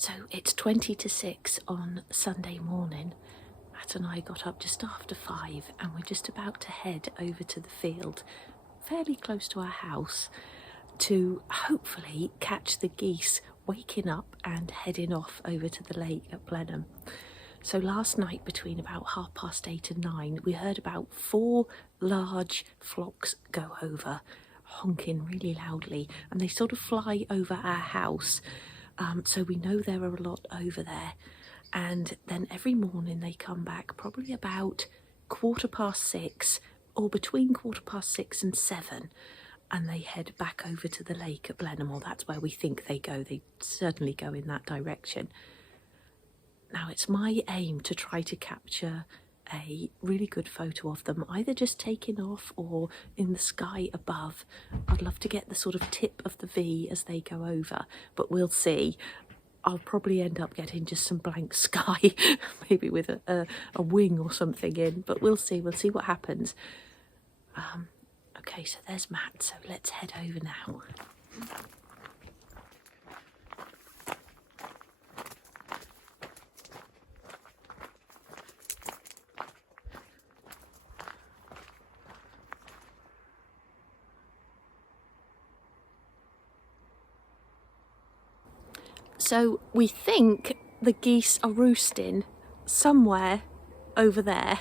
So it's 20 to 6 on Sunday morning. Matt and I got up just after 5 and we're just about to head over to the field, fairly close to our house, to hopefully catch the geese waking up and heading off over to the lake at Blenheim. So last night between about 8:30 and 9 we heard about 4 large flocks go over, honking really loudly, and they sort of fly over our house. So we know there are a lot over there, and then every morning they come back probably about 6:15 or between 6:15 and 7, and they head back over to the lake at Blenheim, or that's where we think they go. They certainly go in that direction. Now it's my aim to try to capture a really good photo of them, either just taking off or in the sky above. I'd love to get the sort of tip of the V as they go over, but we'll see. I'll probably end up getting just some blank sky, maybe with a wing or something in, but we'll see what happens. Okay, so there's Matt, so let's head over now. So we think the geese are roosting somewhere over there.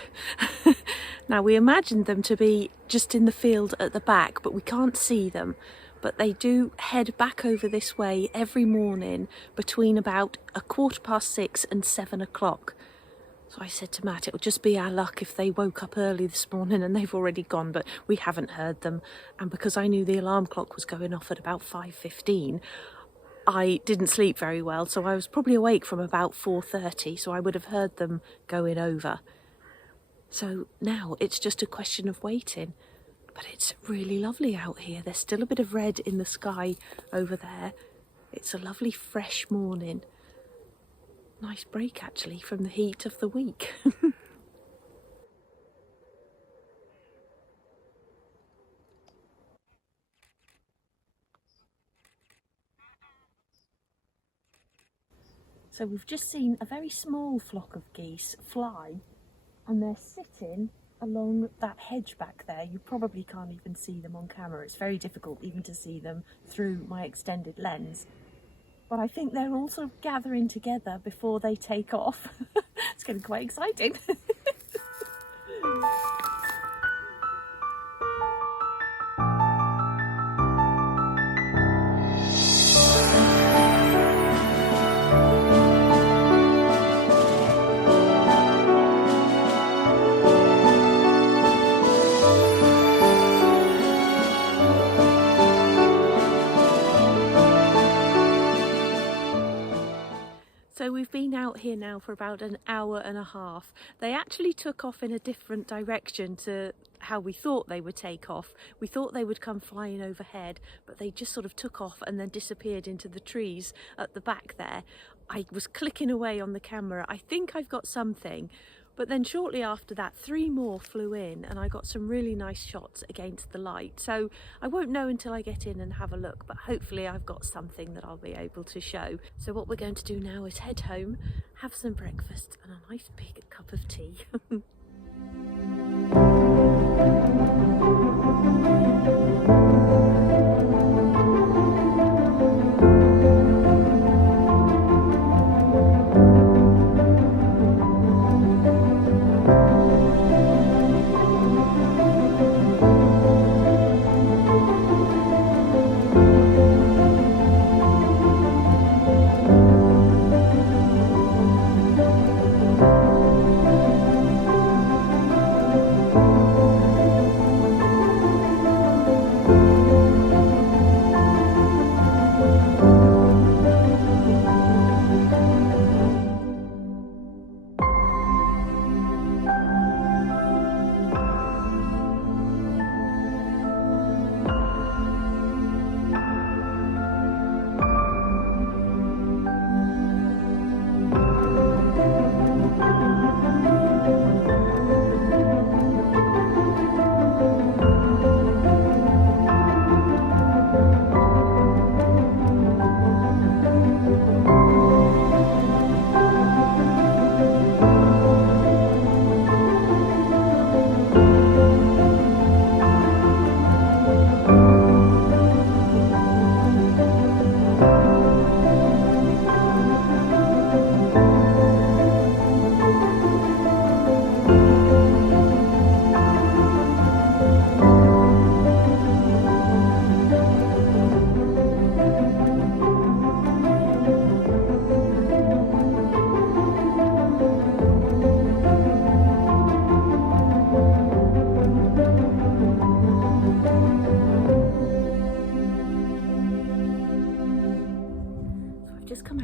Now we imagined them to be just in the field at the back, but we can't see them. But they do head back over this way every morning between about 6:15 and 7 o'clock. So I said to Matt, it'll just be our luck if they woke up early this morning and they've already gone, but we haven't heard them. And because I knew the alarm clock was going off at about 5:15, I didn't sleep very well, so I was probably awake from about 4:30, so I would have heard them going over. So now it's just a question of waiting. But it's really lovely out here. There's still a bit of red in the sky over there. It's a lovely fresh morning. Nice break actually from the heat of the week. So we've just seen a very small flock of geese fly, and they're sitting along that hedge back there. You probably can't even see them on camera. It's very difficult even to see them through my extended lens. But I think they're all sort of gathering together before they take off. It's getting quite exciting. So we've been out here now for about an hour and a half. They actually took off in a different direction to how we thought they would take off. We thought they would come flying overhead, but they just sort of took off and then disappeared into the trees at the back there. I was clicking away on the camera. I think I've got something. But then shortly after that, 3 more flew in and I got some really nice shots against the light. So I won't know until I get in and have a look, but hopefully I've got something that I'll be able to show. So what we're going to do now is head home, have some breakfast and a nice big cup of tea.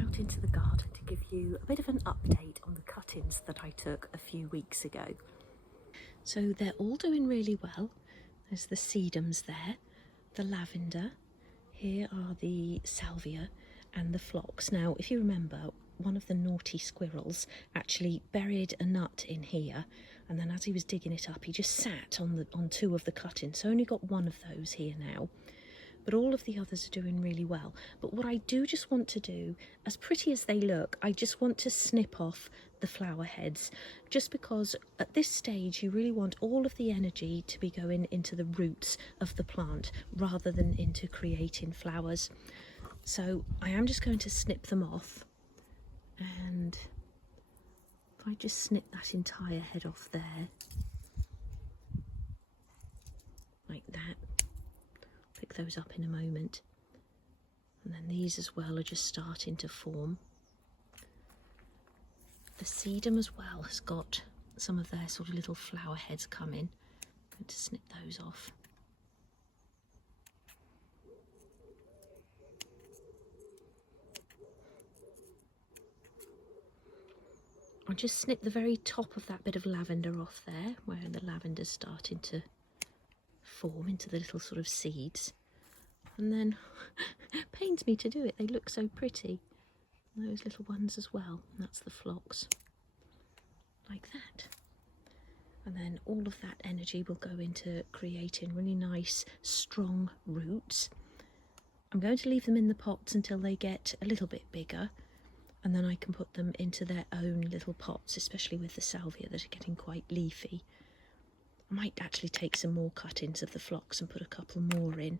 out into the garden to give you a bit of an update on the cuttings that I took a few weeks ago. So they're all doing really well. There's the sedums there, the lavender, here are the salvia and the phlox. Now, if you remember, one of the naughty squirrels actually buried a nut in here, and then as he was digging it up, he just sat on two of the cuttings. So only got one of those here now. But all of the others are doing really well. But what I do just want to do, as pretty as they look, I just want to snip off the flower heads, just because at this stage you really want all of the energy to be going into the roots of the plant rather than into creating flowers. So I am just going to snip them off, and if I just snip that entire head off there, like that. Pick those up in a moment, and then these as well are just starting to form. The sedum as well has got some of their sort of little flower heads coming. I'm going to snip those off. I'll just snip the very top of that bit of lavender off there, where the lavender's starting to form into the little sort of seeds. And then it pains me to do it, they look so pretty. And those little ones as well, and that's the phlox, like that. And then all of that energy will go into creating really nice strong roots. I'm going to leave them in the pots until they get a little bit bigger, and then I can put them into their own little pots, especially with the salvia that are getting quite leafy. I might actually take some more cuttings of the phlox and put a couple more in.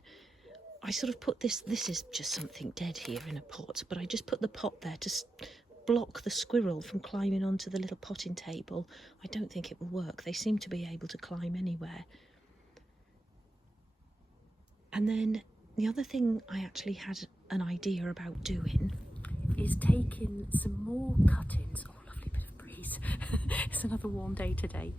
I sort of put this is just something dead here in a pot, but I just put the pot there to block the squirrel from climbing onto the little potting table. I don't think it will work. They seem to be able to climb anywhere. And then the other thing I actually had an idea about doing is taking some more cuttings. Oh, lovely bit of breeze. It's another warm day today.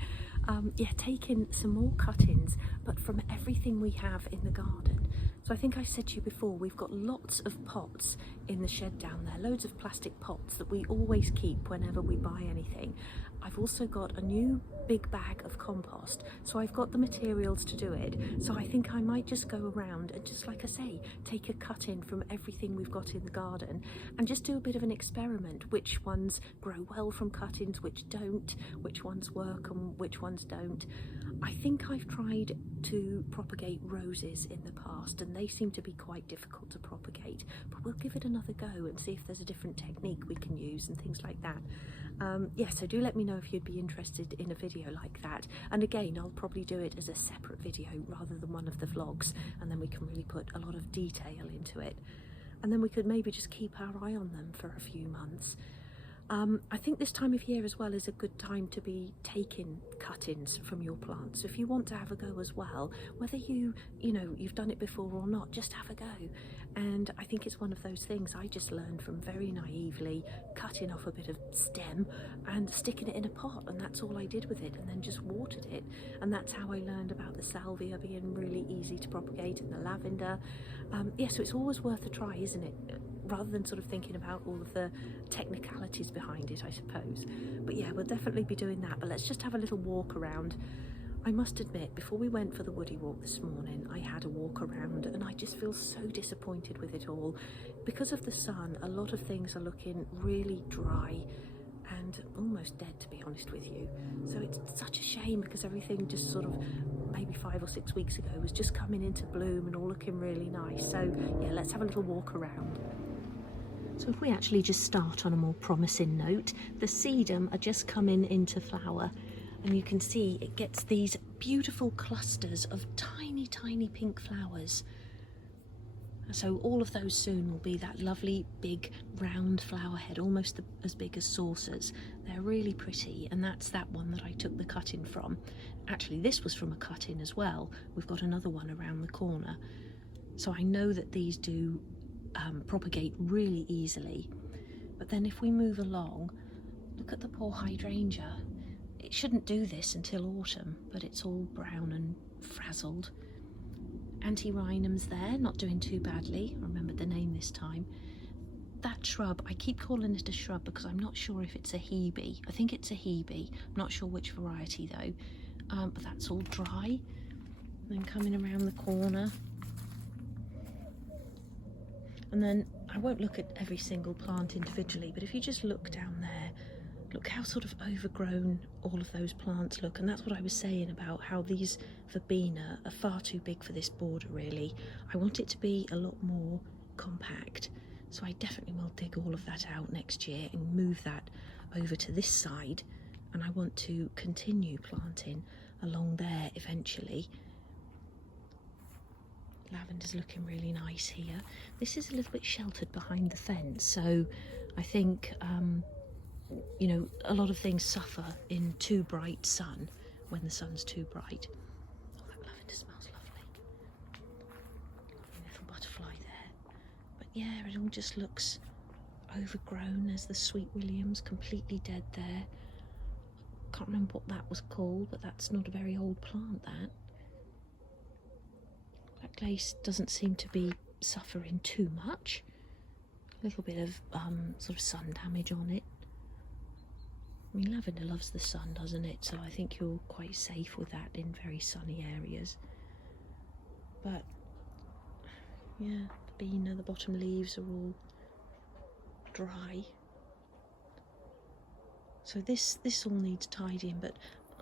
Yeah, taking some more cuttings, but from everything we have in the garden. So I think I said to you before, we've got lots of pots in the shed down there, loads of plastic pots that we always keep whenever we buy anything. I've also got a new big bag of compost, so I've got the materials to do it. So I think I might just go around and just, like I say, take a cutting from everything we've got in the garden and just do a bit of an experiment, which ones grow well from cuttings, which don't, which ones work and which ones don't. I think I've tried to propagate roses in the past and they seem to be quite difficult to propagate, but we'll give it another go and see if there's a different technique we can use and things like that. Yeah, so do let me know if you'd be interested in a video like that, and again I'll probably do it as a separate video rather than one of the vlogs, and then we can really put a lot of detail into it, and then we could maybe just keep our eye on them for a few months. I think this time of year as well is a good time to be taking cuttings from your plants. So if you want to have a go as well, whether you've done it before or not, just have a go. And I think it's one of those things I just learned from very naively cutting off a bit of stem and sticking it in a pot, and that's all I did with it, and then just watered it. And that's how I learned about the salvia being really easy to propagate and the lavender. Yeah, so it's always worth a try, isn't it? Rather than sort of thinking about all of the technicalities behind it, I suppose. But yeah, we'll definitely be doing that, but let's just have a little walk around. I must admit, before we went for the woody walk this morning, I had a walk around and I just feel so disappointed with it all. Because of the sun, a lot of things are looking really dry and almost dead, to be honest with you. So it's such a shame, because everything just sort of maybe 5 or 6 weeks ago was just coming into bloom and all looking really nice. So yeah, let's have a little walk around. So if we actually just start on a more promising note, the sedum are just coming into flower, and you can see it gets these beautiful clusters of tiny, tiny pink flowers. So all of those soon will be that lovely big round flower head, almost as big as saucers. They're really pretty, and that's that one that I took the cutting from. Actually, this was from a cutting as well. We've got another one around the corner. So I know that these do propagate really easily. But then if we move along, look at the poor hydrangea. It shouldn't do this until autumn, but it's all brown and frazzled. Antirrhinum's there, not doing too badly. I remembered the name this time. that shrub, I keep calling it a shrub because I'm not sure if it's a hebe. I think it's a hebe. I'm not sure which variety though. But that's all dry. And then coming around the corner. And then I won't look at every single plant individually, but if you just look down there, look how sort of overgrown all of those plants look. And that's what I was saying about how these verbena are far too big for this border really. I want it to be a lot more compact. So I definitely will dig all of that out next year and move that over to this side. And I want to continue planting along there eventually. Lavender's looking really nice here. This is a little bit sheltered behind the fence, so I think you know, a lot of things suffer in too bright sun when the sun's too bright. Oh, that lavender smells lovely. Lovely little butterfly there. But yeah, it all just looks overgrown. There's the Sweet Williams completely dead there. Can't remember what that was called, but that's not a very old plant, that. Black lace doesn't seem to be suffering too much. A little bit of sort of sun damage on it. I mean, lavender loves the sun, doesn't it? So I think you're quite safe with that in very sunny areas. But yeah, the verbena, the bottom leaves are all dry. So this all needs tidying, but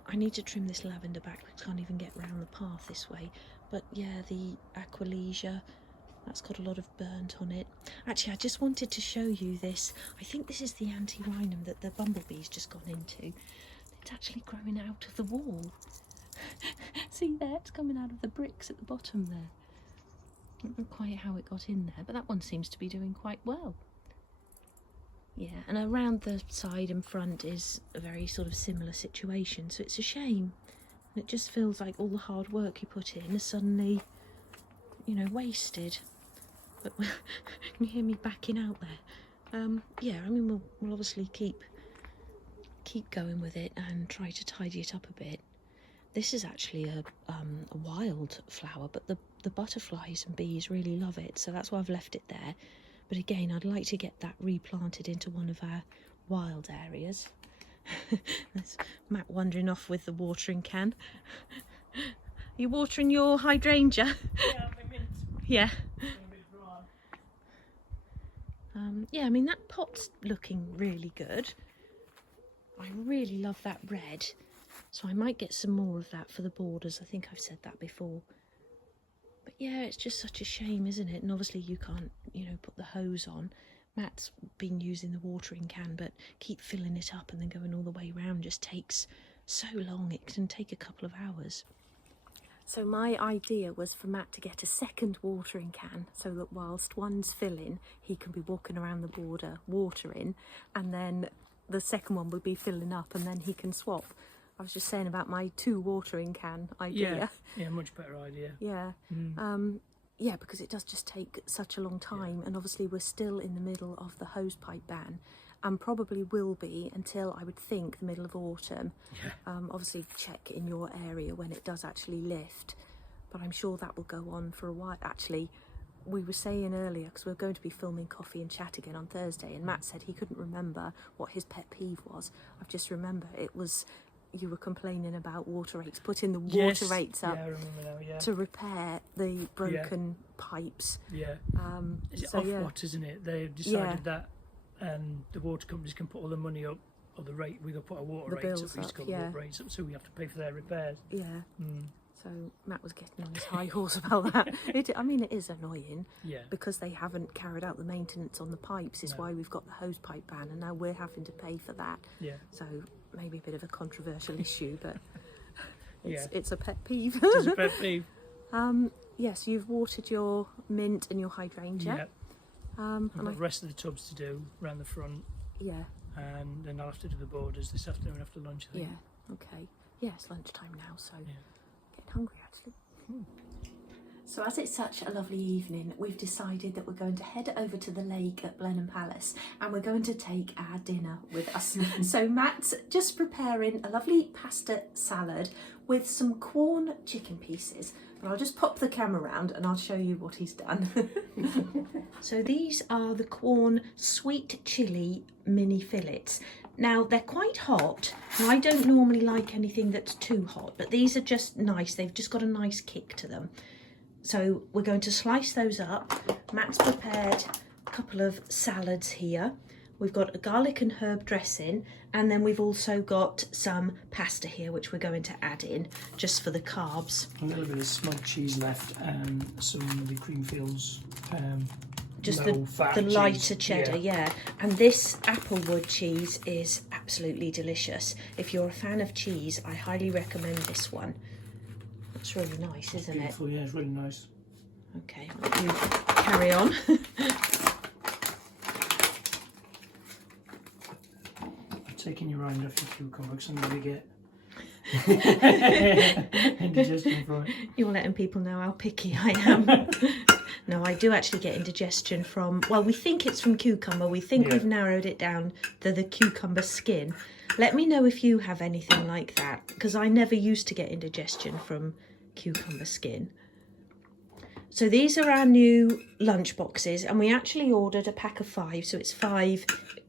I need to trim this lavender back because I can't even get round the path this way. But yeah, the Aqualesia, that's got a lot of burnt on it. Actually, I just wanted to show you this. I think this is the antirrhinum that the bumblebee's just gone into. It's actually growing out of the wall. See there, it's coming out of the bricks at the bottom there. I don't know quite how it got in there, but that one seems to be doing quite well. Yeah, and around the side and front is a very sort of similar situation, so it's a shame. And it just feels like all the hard work you put in is suddenly, you know, wasted. But can you hear me backing out there? Yeah, I mean, we'll obviously keep going with it and try to tidy it up a bit. This is actually a wild flower, but the butterflies and bees really love it, so that's why I've left it there. But again, I'd like to get that replanted into one of our wild areas. There's Matt wandering off with the watering can. Are you watering your hydrangea? Yeah, my mint. Yeah. A bit dry. Yeah, I mean, that pot's looking really good. I really love that red, so I might get some more of that for the borders. I think I've said that before. But yeah, it's just such a shame, isn't it? And obviously you can't, you know, put the hose on. Matt's been using the watering can, but keep filling it up and then going all the way around just takes so long. It can take a couple of hours. So my idea was for Matt to get a second watering can so that whilst one's filling, he can be walking around the border watering, and then the second one would be filling up and then he can swap. I was just saying about my 2 watering can idea. Yeah, much better idea. Yeah. Yeah, because it does just take such a long time, and obviously we're still in the middle of the hose pipe ban, and probably will be until I would think the middle of autumn. Yeah. Obviously check in your area when it does actually lift, but I'm sure that will go on for a while. Actually, we were saying earlier, because we're going to be filming Coffee and Chat again on Thursday, and Matt said he couldn't remember what his pet peeve was. I've just remembered it was, you were complaining about water rates, putting the water rates up, yeah, I remember now, yeah, to repair the broken pipes. Yeah. Is it so Ofwat, isn't it? They've decided that the water companies can put all the money up, or the rate, we got to put our water rates up, we used to put water rates up, so we have to pay for their repairs. Yeah. So Matt was getting on his high horse about that. I mean, it is annoying, because they haven't carried out the maintenance on the pipes, is why we've got the hose pipe ban, and now we're having to pay for that. Yeah. So maybe a bit of a controversial issue, but it's a pet peeve. It's a pet peeve. Yes, you've watered your mint and your hydrangea. I've got the rest of the tubs to do around the front. Yeah. And then I'll have to do the borders this afternoon after lunch, I think. Yeah, okay. Yeah, it's lunchtime now, so getting hungry actually. So as it's such a lovely evening, we've decided that we're going to head over to the lake at Blenheim Palace, and we're going to take our dinner with us. So Matt's just preparing a lovely pasta salad with some Quorn chicken pieces, I'll just pop the camera around and I'll show you what he's done. So these are the Quorn sweet chili mini fillets. Now they're quite hot. Now, I don't normally like anything that's too hot, but these are just nice. They've just got a nice kick to them. So we're going to slice those up. Matt's prepared a couple of salads here. We've got a garlic and herb dressing, and then we've also got some pasta here, which we're going to add in just for the carbs. A little bit of smoked cheese left and some of the Creamfields. Just the lighter cheddar, yeah. And this applewood cheese is absolutely delicious. If you're a fan of cheese, I highly recommend this one. It's really nice, isn't beautiful, it? Yeah, it's really nice. Okay, I'll let you carry on. Taking your rind off your cucumber because I'm going to get indigestion from it. You're letting people know how picky I am. No, I do actually get indigestion from, well, we think it's from cucumber. We think we've narrowed it down to the cucumber skin. Let me know if you have anything like that, because I never used to get indigestion from cucumber skin. So these are our new lunch boxes, and we actually ordered a pack of 5, so it's 5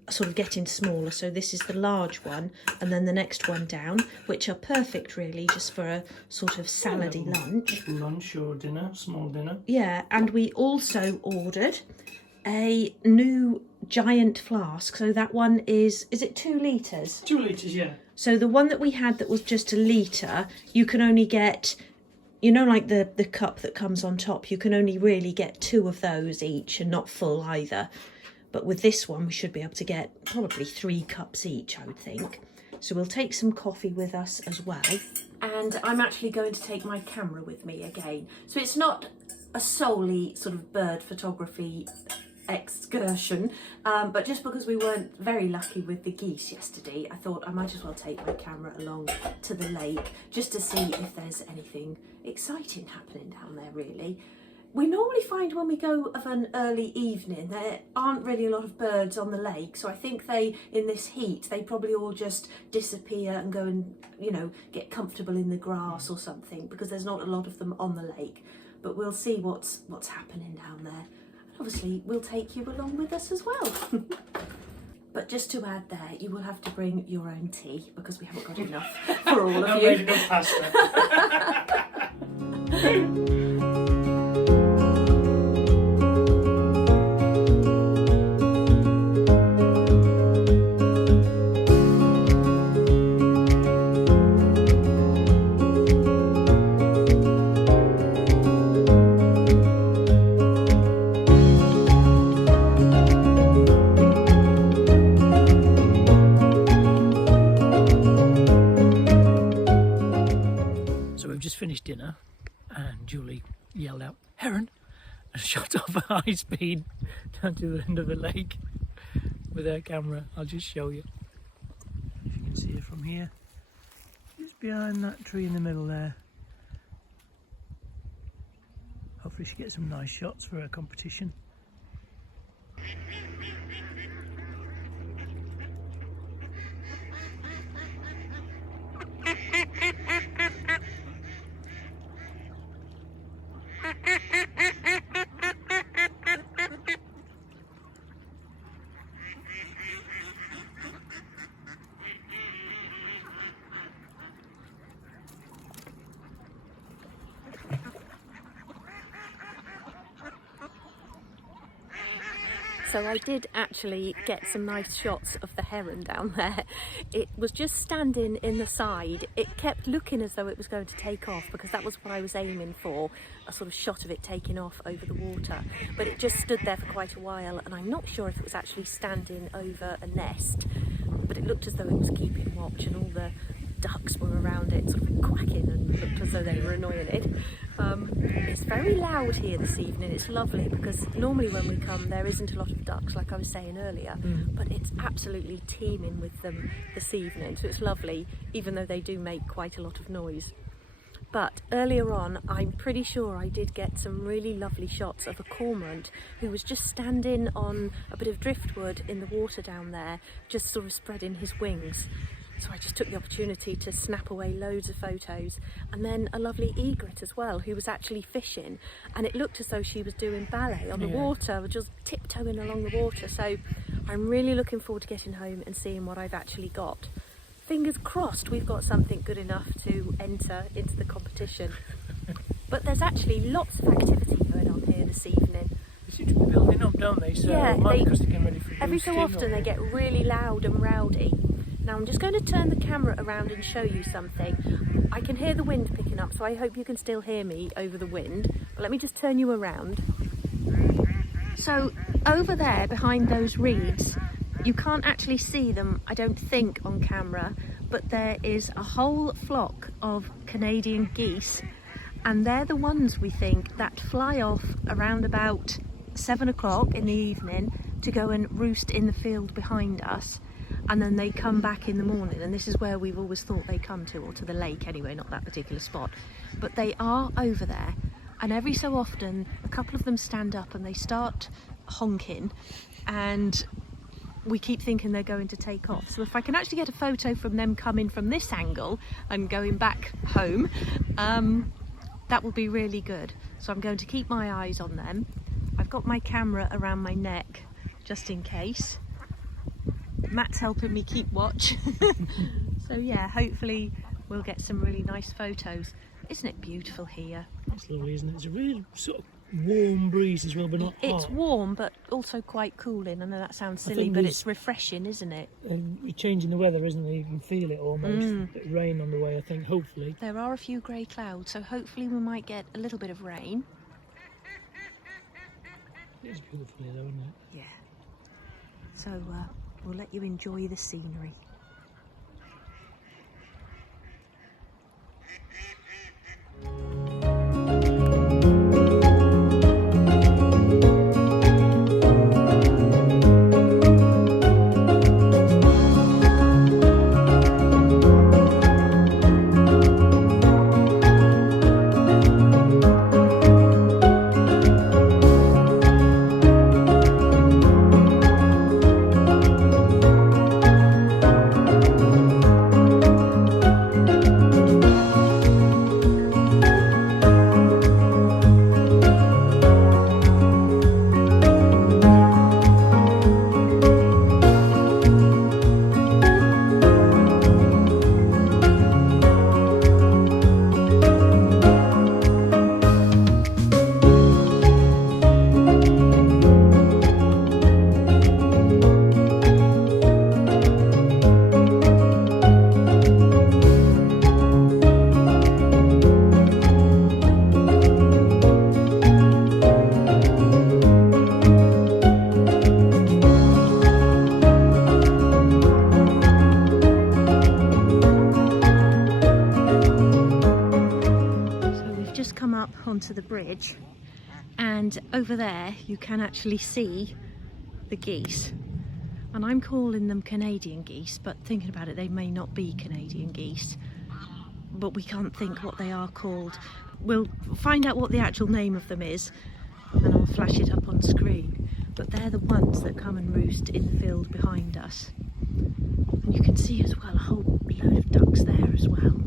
sort of getting smaller. So this is the large one, and then the next one down, which are perfect really just for a sort of salady lunch. Lunch or dinner, small dinner. Yeah, and we also ordered a new giant flask. So that one is it 2 litres? 2 litres, yeah. So the one that we had that was just a litre, you can only get, you know, like the cup that comes on top, you can only really get 2 of those each, and not full either. But with this one, we should be able to get probably 3 cups each, I would think. So we'll take some coffee with us as well. And I'm actually going to take my camera with me again. So it's not a solely sort of bird photography excursion, but just because we weren't very lucky with the geese yesterday, I thought I might as well take my camera along to the lake just to see if there's anything exciting happening down there, really. We normally find when we go of an early evening, there aren't really a lot of birds on the lake. So I think in this heat, they probably all just disappear and go and, you know, get comfortable in the grass or something, because there's not a lot of them on the lake. But we'll see what's happening down there. And obviously, we'll take you along with us as well. But just to add there, you will have to bring your own tea, because we haven't got enough for all of you. Enough pasta. Finished dinner, and Julie yelled out "Heron!" and shot off at high speed down to the end of the lake with her camera. I'll just show you if you can see her from here, just behind that tree in the middle there. Hopefully she gets some nice shots for her competition. So I did actually get some nice shots of the heron down there. It was just standing in the side. It kept looking as though it was going to take off, because that was what I was aiming for, a sort of shot of it taking off over the water. But it just stood there for quite a while, and I'm not sure if it was actually standing over a nest, but it looked as though it was keeping watch, and all the ducks were around it sort of quacking and looked as though they were annoying it. It's very loud here this evening. It's lovely, because normally when we come there isn't a lot of ducks, like I was saying earlier, but it's absolutely teeming with them this evening, so it's lovely, even though they do make quite a lot of noise. But earlier on, I'm pretty sure I did get some really lovely shots of a cormorant who was just standing on a bit of driftwood in the water down there, just sort of spreading his wings. So I just took the opportunity to snap away loads of photos, and then a lovely egret as well who was actually fishing, and it looked as though she was doing ballet on the water, just tiptoeing along the water. So I'm really looking forward to getting home and seeing what I've actually got. Fingers crossed we've got something good enough to enter into the competition. But there's actually lots of activity going on here this evening. They seem to be building up, don't they? So Yeah, it might be because they're getting ready for every so often they get really loud and rowdy. Now I'm just going to turn the camera around and show you something. I can hear the wind picking up, so I hope you can still hear me over the wind. But let me just turn you around. So over there behind those reeds, you can't actually see them, I don't think, on camera, but there is a whole flock of Canadian geese, and they're the ones we think that fly off around about 7 o'clock in the evening to go and roost in the field behind us, and then they come back in the morning, and this is where we've always thought they come to, or to the lake anyway, not that particular spot, but they are over there. And every so often a couple of them stand up and they start honking, and we keep thinking they're going to take off. So if I can actually get a photo from them coming from this angle and going back home, that will be really good. So I'm going to keep my eyes on them. I've got my camera around my neck just in case. Matt's helping me keep watch. So yeah, hopefully we'll get some really nice photos. Isn't it beautiful here? It's lovely, isn't it? It's a really sort of warm breeze as well, but not hot. It's warm, but also quite cooling. I know that sounds silly, but it's refreshing, isn't it? We're changing the weather, isn't it? You can feel it almost. A bit of rain on the way, I think, hopefully. There are a few grey clouds, so hopefully we might get a little bit of rain. It's beautiful here, though, isn't it? Yeah. So we'll let you enjoy the scenery. Onto the bridge, and over there you can actually see the geese, and I'm calling them Canadian geese, but thinking about it, they may not be Canadian geese, but we can't think what they are called. We'll find out what the actual name of them is and I'll flash it up on screen, but they're the ones that come and roost in the field behind us. And you can see as well a whole load of ducks there as well.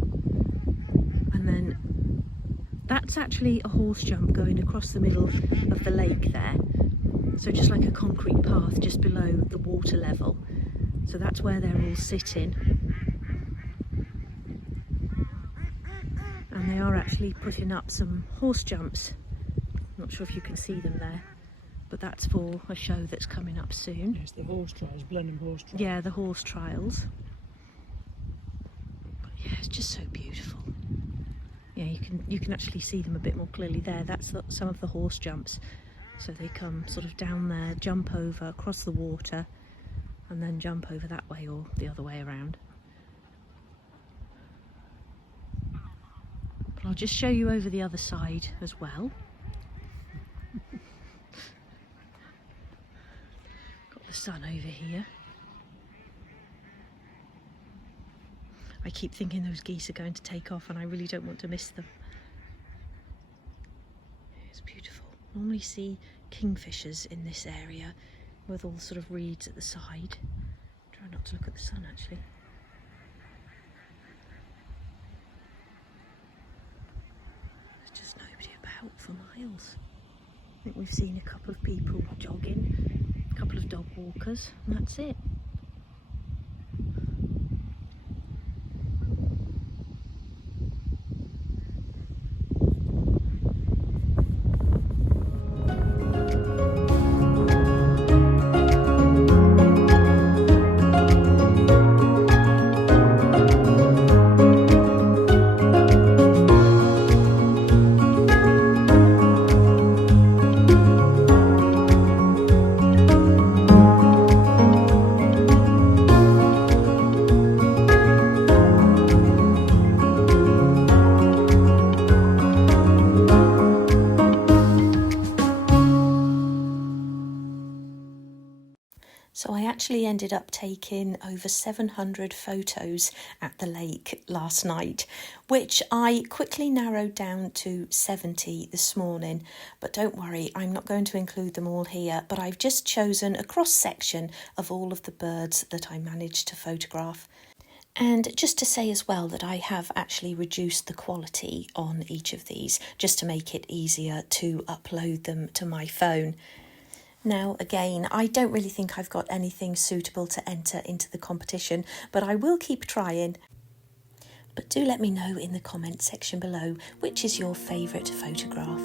And then that's actually a horse jump going across the middle of the lake there. So just like a concrete path just below the water level. So that's where they're all sitting. And they are actually putting up some horse jumps. Not sure if you can see them there, but that's for a show that's coming up soon. Yes, the horse trials, blending horse trials. Yeah, the horse trials. But yeah, it's just so beautiful. Yeah, you can actually see them a bit more clearly there. That's some of the horse jumps. So they come sort of down there, jump over, across the water, and then jump over that way or the other way around. But I'll just show you over the other side as well. Got the sun over here. I keep thinking those geese are going to take off and I really don't want to miss them. It's beautiful. Normally see kingfishers in this area with all the sort of reeds at the side. Try not to look at the sun actually. out for miles. I think we've seen a couple of people jogging, a couple of dog walkers, and that's it. So I actually ended up taking over 700 photos at the lake last night, which I quickly narrowed down to 70 this morning. But don't worry, I'm not going to include them all here, but I've just chosen a cross-section of all of the birds that I managed to photograph. And just to say as well that I have actually reduced the quality on each of these just to make it easier to upload them to my phone. Now, again, I don't really think I've got anything suitable to enter into the competition, but I will keep trying. But do let me know in the comment section below which is your favourite photograph.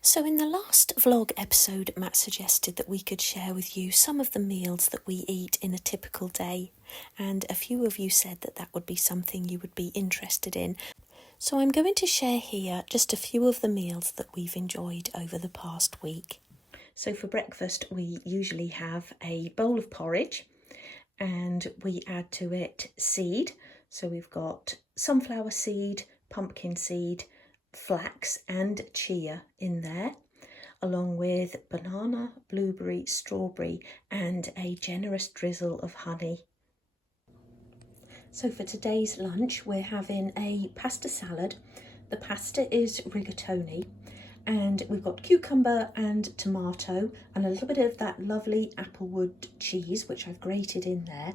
So in the last vlog episode, Matt suggested that we could share with you some of the meals that we eat in a typical day. And a few of you said that that would be something you would be interested in. So I'm going to share here just a few of the meals that we've enjoyed over the past week. So for breakfast, we usually have a bowl of porridge and we add to it seed. So we've got sunflower seed, pumpkin seed, flax and chia in there, along with banana, blueberry, strawberry and a generous drizzle of honey. So for today's lunch we're having a pasta salad. The pasta is rigatoni and we've got cucumber and tomato and a little bit of that lovely applewood cheese which I've grated in there,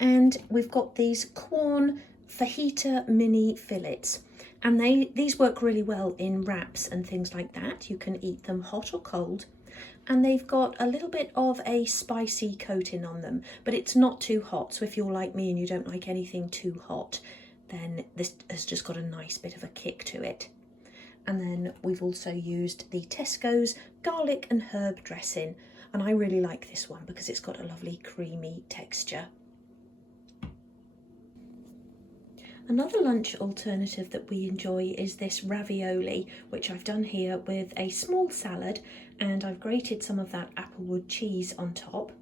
and we've got these Quorn fajita mini fillets. And these work really well in wraps and things like that. You can eat them hot or cold. And they've got a little bit of a spicy coating on them, but it's not too hot. So if you're like me and you don't like anything too hot, then this has just got a nice bit of a kick to it. And then we've also used the Tesco's garlic and herb dressing. and I really like this one because it's got a lovely creamy texture. Another lunch alternative that we enjoy is this ravioli, which I've done here with a small salad, and I've grated some of that applewood cheese on top.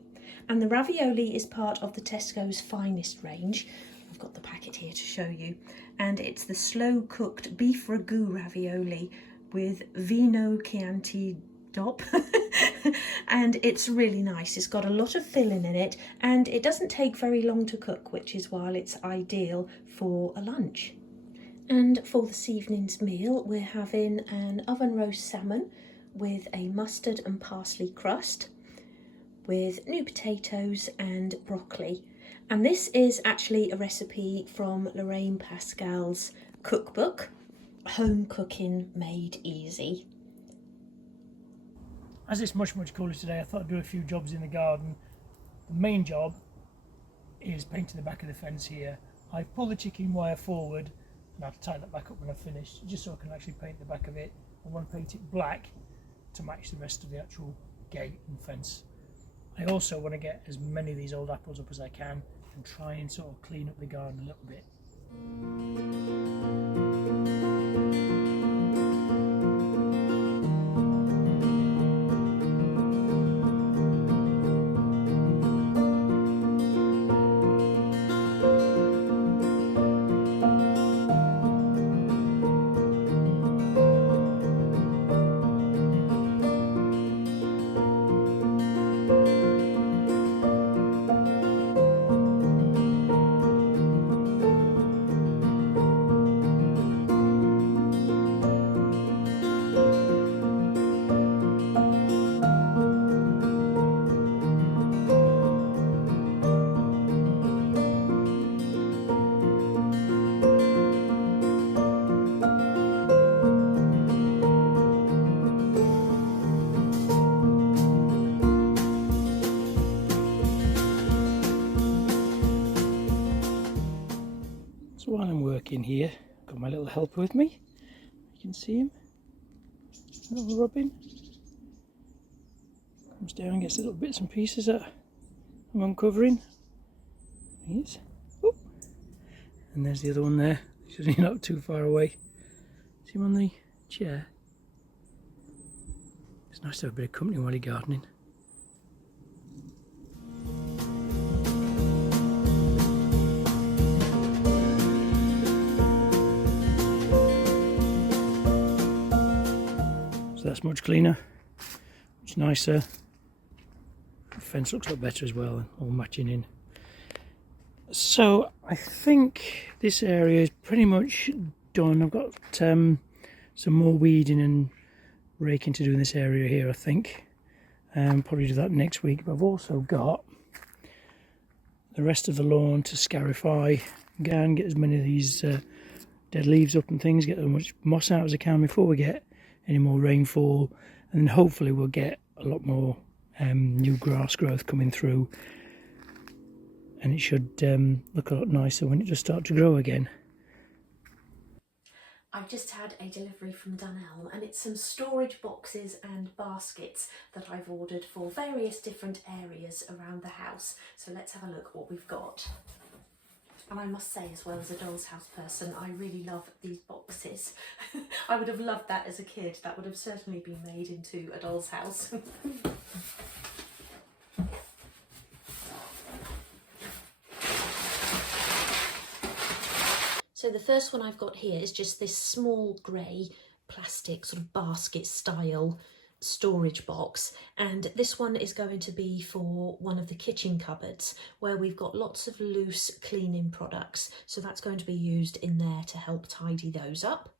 And the ravioli is part of the Tesco's Finest range. I've got the packet here to show you, and it's the slow cooked beef ragu ravioli with vino Chianti DOP. And it's really nice. It's got a lot of filling in it, and it doesn't take very long to cook, which is why it's ideal for a lunch. And for this evening's meal, we're having an oven roast salmon with a mustard and parsley crust, with new potatoes and broccoli. And this is actually a recipe from Lorraine Pascal's cookbook, Home Cooking Made Easy. As it's much cooler today, I thought I'd do a few jobs in the garden. The main job is painting the back of the fence here. I pull the chicken wire forward and I'll tie that back up when I've finished, just so I can actually paint the back of it. I want to paint it black to match the rest of the actual gate and fence. I also want to get as many of these old apples up as I can and try and sort of clean up the garden a little bit. So while I'm working here, I've got my little helper with me. You can see him. Little Robin. Comes down and gets little bits and pieces that I'm uncovering. There he is. Oh. And there's the other one there. He's not too far away. See him on the chair? It's nice to have a bit of company while you're gardening. That's much cleaner, much nicer. The fence looks a lot better as well, all matching in. So I think this area is pretty much done. I've got some more weeding and raking to do in this area here, I think. Probably do that next week. But I've also got the rest of the lawn to scarify again, get as many of these dead leaves up and things, get as much moss out as I can before we get any more rainfall, and then hopefully we'll get a lot more new grass growth coming through, and it should look a lot nicer when it does start to grow again. I've just had a delivery from Dunelm, and it's some storage boxes and baskets that I've ordered for various different areas around the house. So let's have a look what we've got. And I must say, as well, as a doll's house person, I really love these boxes. I would have loved that as a kid. That would have certainly been made into a doll's house. So the first one I've got here is just this small grey plastic sort of basket style storage box, and this one is going to be for one of the kitchen cupboards where we've got lots of loose cleaning products, so that's going to be used in there to help tidy those up.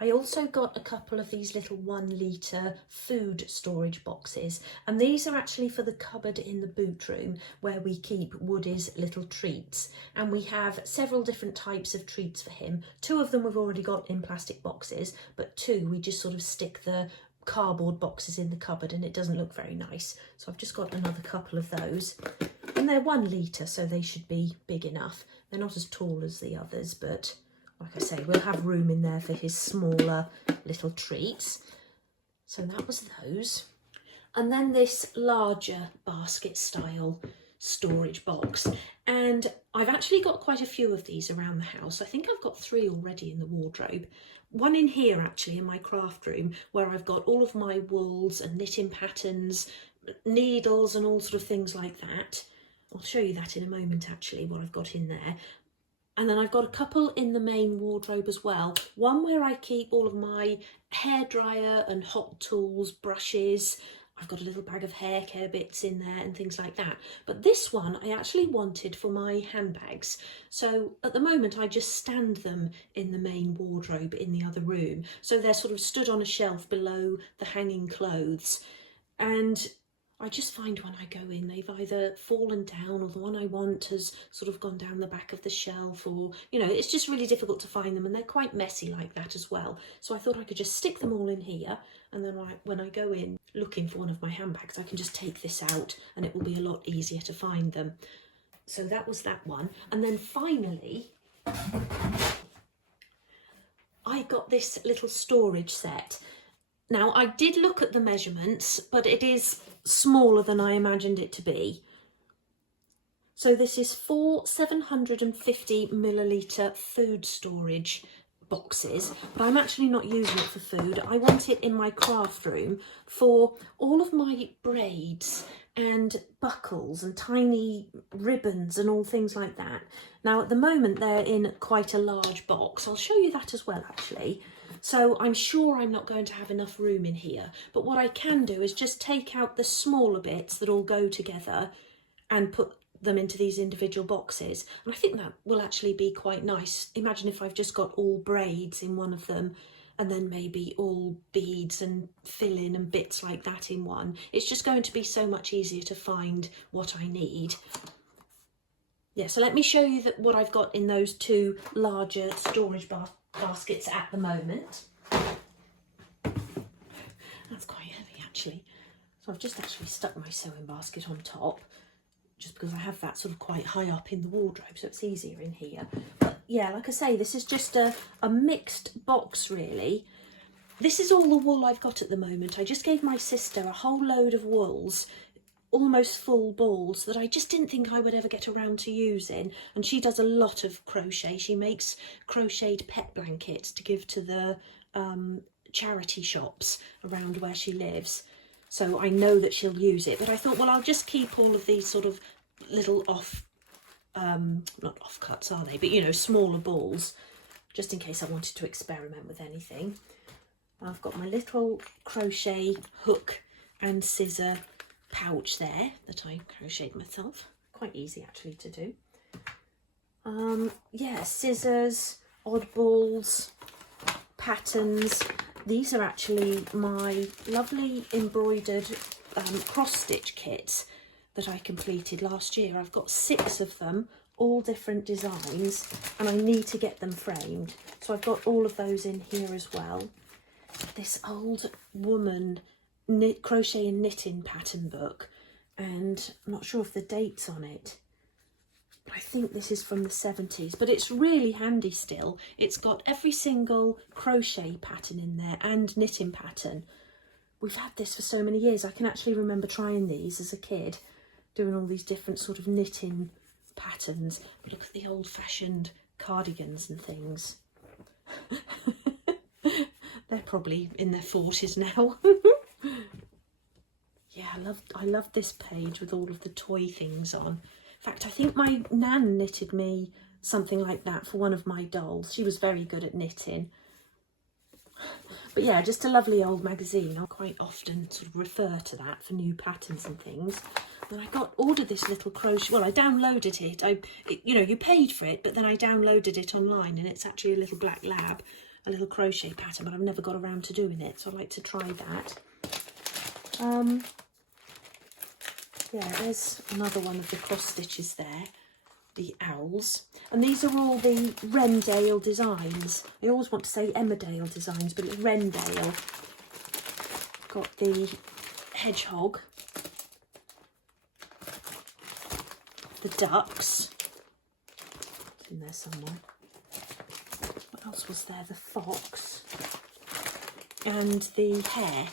I also got a couple of these little 1 litre food storage boxes, and these are actually for the cupboard in the boot room where we keep Woody's little treats, and we have several different types of treats for him. 2 of them we've already got in plastic boxes, but 2 we just sort of stick the cardboard boxes in the cupboard, and it doesn't look very nice, so I've just got another couple of those, and they're 1 litre, so they should be big enough. They're not as tall as the others, but like I say, we'll have room in there for his smaller little treats. So that was those. and then this larger basket style storage box. And I've actually got quite a few of these around the house. I think I've got 3 already in the wardrobe. One in here actually in my craft room, where I've got all of my wools and knitting patterns, needles and all sort of things like that. I'll show you that in a moment actually, what I've got in there. And then I've got a couple in the main wardrobe as well. One where I keep all of my hairdryer and hot tools, brushes. I've got a little bag of hair care bits in there and things like that. But this one I actually wanted for my handbags. So at the moment I just stand them in the main wardrobe in the other room. So they're sort of stood on a shelf below the hanging clothes. And I just find when I go in, they've either fallen down or the one I want has sort of gone down the back of the shelf, or, you know, it's just really difficult to find them, and they're quite messy like that as well. So I thought I could just stick them all in here, and then when I go in looking for one of my handbags, I can just take this out and it will be a lot easier to find them. So that was that one. And then finally, I got this little storage set. Now, I did look at the measurements, but it is smaller than I imagined it to be. So this is 4 750 millilitre food storage boxes, but I'm actually not using it for food. I want it in my craft room for all of my braids and buckles and tiny ribbons and all things like that. Now, at the moment, they're in quite a large box. I'll show you that as well, actually. So I'm sure I'm not going to have enough room in here, but what I can do is just take out the smaller bits that all go together and put them into these individual boxes. And I think that will actually be quite nice. Imagine if I've just got all braids in one of them, and then maybe all beads and fill-in and bits like that in one. It's just going to be so much easier to find what I need. Yeah, so let me show you what I've got in those 2 larger storage baskets at the moment. That's quite heavy actually. So I've just actually stuck my sewing basket on top, just because I have that sort of quite high up in the wardrobe, so it's easier in here. But yeah, like I say, this is just a mixed box really. This is all the wool I've got at the moment. I just gave my sister a whole load of wools, almost full balls, that I just didn't think I would ever get around to using. And she does a lot of crochet. She makes crocheted pet blankets to give to the charity shops around where she lives. So I know that she'll use it, but I thought, well, I'll just keep all of these sort of little not offcuts are they, but you know, smaller balls, just in case I wanted to experiment with anything. I've got my little crochet hook and scissor pouch there that I crocheted myself. Quite easy actually to do. Yeah, scissors, oddballs, patterns. These are actually my lovely embroidered cross-stitch kits that I completed last year. I've got 6 of them, all different designs, and I need to get them framed. So I've got all of those in here as well. This old woman crochet and knitting pattern book, and I'm not sure if the date's on it, but I think this is from the 70s, but it's really handy still. It's got every single crochet pattern in there and knitting pattern. We've had this for so many years. I can actually remember trying these as a kid, doing all these different sort of knitting patterns. But look at the old-fashioned cardigans and things. They're probably in their 40s now. Yeah, I love this page with all of the toy things on. In fact, I think my nan knitted me something like that for one of my dolls. She was very good at knitting. But yeah, just a lovely old magazine. I quite often sort of refer to that for new patterns and things. Then I ordered this little crochet. Well, I downloaded it. You know, you paid for it, but then I downloaded it online, and it's actually a little black lab, a little crochet pattern, but I've never got around to doing it, so I'd like to try that. Yeah, there's another one of the cross stitches there, the owls. And these are all the Rendale designs. I always want to say Emmerdale designs, but it's Rendale. Got the hedgehog, the ducks, it's in there somewhere. What else was there? The fox and the hare.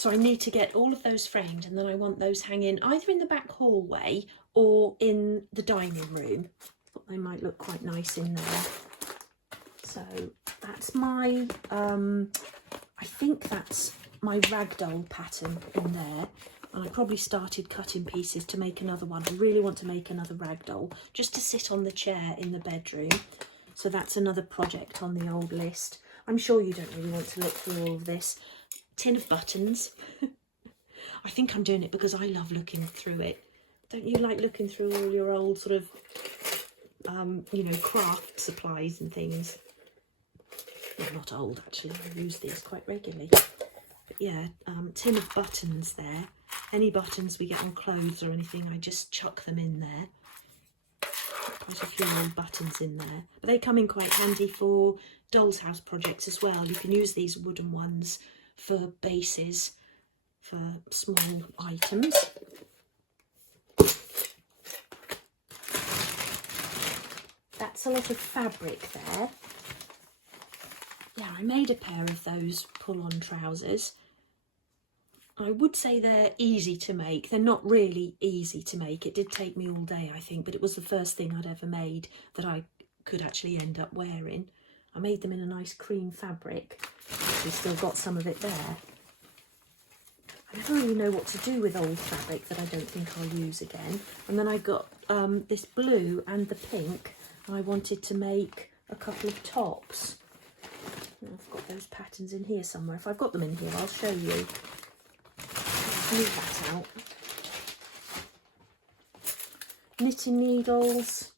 So I need to get all of those framed, and then I want those hanging either in the back hallway or in the dining room. Thought they might look quite nice in there. So that's my, I think that's my ragdoll pattern in there. And I probably started cutting pieces to make another one. I really want to make another ragdoll just to sit on the chair in the bedroom. So that's another project on the old list. I'm sure you don't really want to look through all of this. Tin of buttons. I think I'm doing it because I love looking through it. Don't you like looking through all your old sort of, you know, craft supplies and things? Well, not old actually, I use these quite regularly. But yeah, tin of buttons there. Any buttons we get on clothes or anything, I just chuck them in there. Quite a few old buttons in there. But they come in quite handy for doll's house projects as well. You can use these wooden ones for bases, for small items. That's a lot of fabric there. Yeah, I made a pair of those pull-on trousers. I would say they're easy to make. They're not really easy to make. It did take me all day, I think, but it was the first thing I'd ever made that I could actually end up wearing. I made them in a nice cream fabric. We've still got some of it there. I don't really know what to do with old fabric that I don't think I'll use again. And then I got this blue and the pink. I wanted to make a couple of tops. I've got those patterns in here somewhere. If I've got them in here, I'll show you. Move that out. Knitting needles.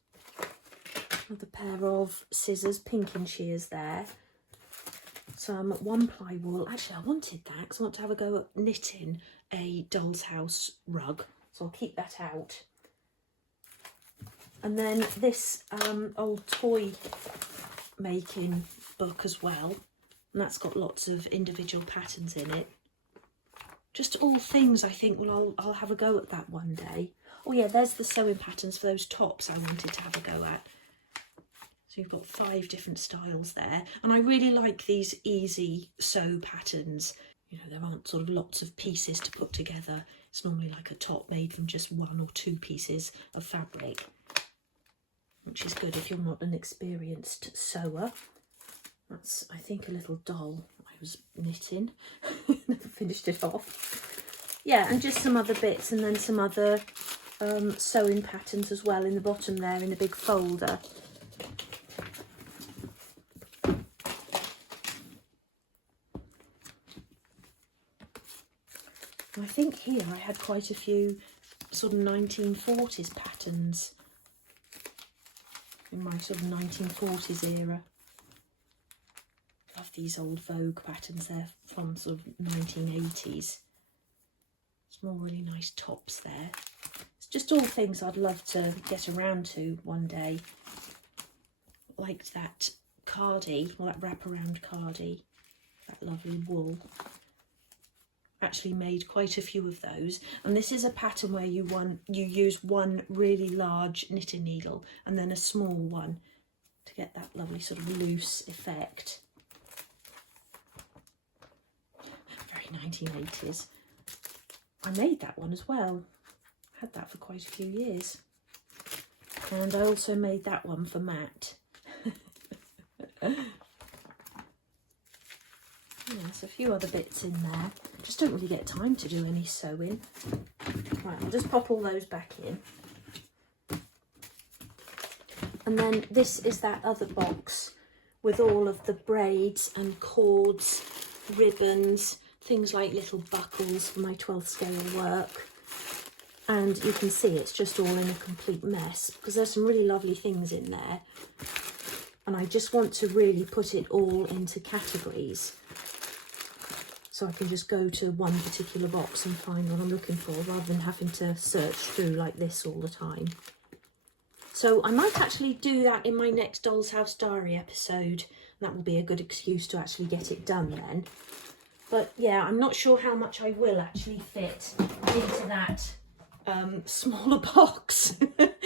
Another pair of scissors, pinking shears there. Some 1-ply wool. Actually, I wanted that because I want to have a go at knitting a doll's house rug. So I'll keep that out. And then this old toy making book as well. And that's got lots of individual patterns in it. Just all things I think, well, I'll have a go at that one day. Oh yeah, there's the sewing patterns for those tops I wanted to have a go at. So you've got 5 different styles there. And I really like these easy sew patterns. You know, there aren't sort of lots of pieces to put together. It's normally like a top made from just 1 or 2 pieces of fabric, which is good if you're not an experienced sewer. That's, I think, a little doll I was knitting. Never finished it off. Yeah, and just some other bits, and then some other sewing patterns as well in the bottom there in a big folder. I think here I had quite a few sort of 1940s patterns in my sort of 1940s era. Love these old Vogue patterns, they're from sort of 1980s. Some more really nice tops there. It's just all things I'd love to get around to one day. Liked that cardie, or that wraparound cardie, that lovely wool. Actually made quite a few of those, and this is a pattern where you use one really large knitting needle and then a small one to get that lovely sort of loose effect. Very 1980s. I made that one as well. Had that for quite a few years, and I also made that one for Matt. Yeah, there's a few other bits in there. Just don't really get time to do any sewing. Right, I'll just pop all those back in. And then this is that other box with all of the braids and cords, ribbons, things like little buckles for my 12th scale work. And you can see it's just all in a complete mess because there's some really lovely things in there. And I just want to really put it all into categories. So I can just go to one particular box and find what I'm looking for rather than having to search through like this all the time. So I might actually do that in my next Doll's House Diary episode. That will be a good excuse to actually get it done then. But yeah, I'm not sure how much I will actually fit into that smaller box. But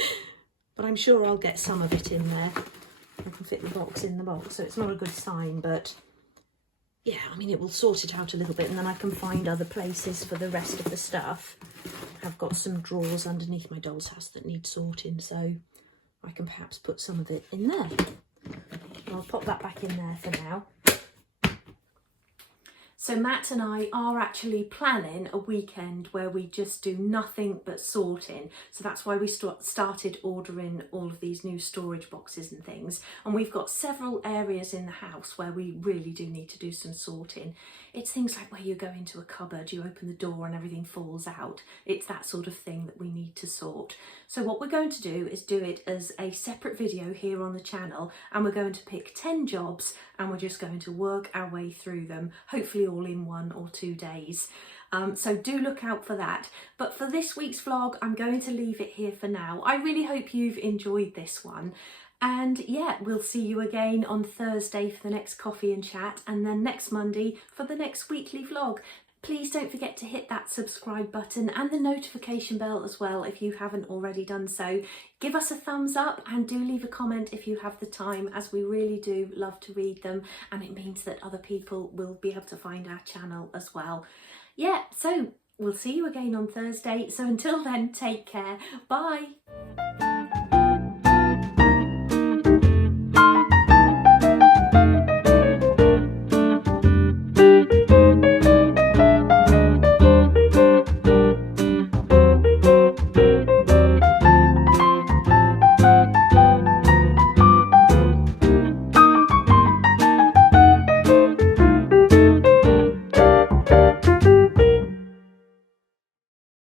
I'm sure I'll get some of it in there. I can fit the box in the box, so it's not a good sign, but yeah, I mean, it will sort it out a little bit, and then I can find other places for the rest of the stuff. I've got some drawers underneath my doll's house that need sorting, so I can perhaps put some of it in there. I'll pop that back in there for now. So Matt and I are actually planning a weekend where we just do nothing but sorting. So that's why we started ordering all of these new storage boxes and things. And we've got several areas in the house where we really do need to do some sorting. It's things like where you go into a cupboard, you open the door and everything falls out. It's that sort of thing that we need to sort. So what we're going to do is do it as a separate video here on the channel, and we're going to pick 10 jobs and we're just going to work our way through them, hopefully all in 1 or 2 days. So do look out for that. But for this week's vlog, I'm going to leave it here for now. I really hope you've enjoyed this one. And yeah, we'll see you again on Thursday for the next coffee and chat, and then next Monday for the next weekly vlog. Please don't forget to hit that subscribe button and the notification bell as well if you haven't already done so. Give us a thumbs up and do leave a comment if you have the time, as we really do love to read them, and it means that other people will be able to find our channel as well. Yeah, so we'll see you again on Thursday. So until then, take care. Bye.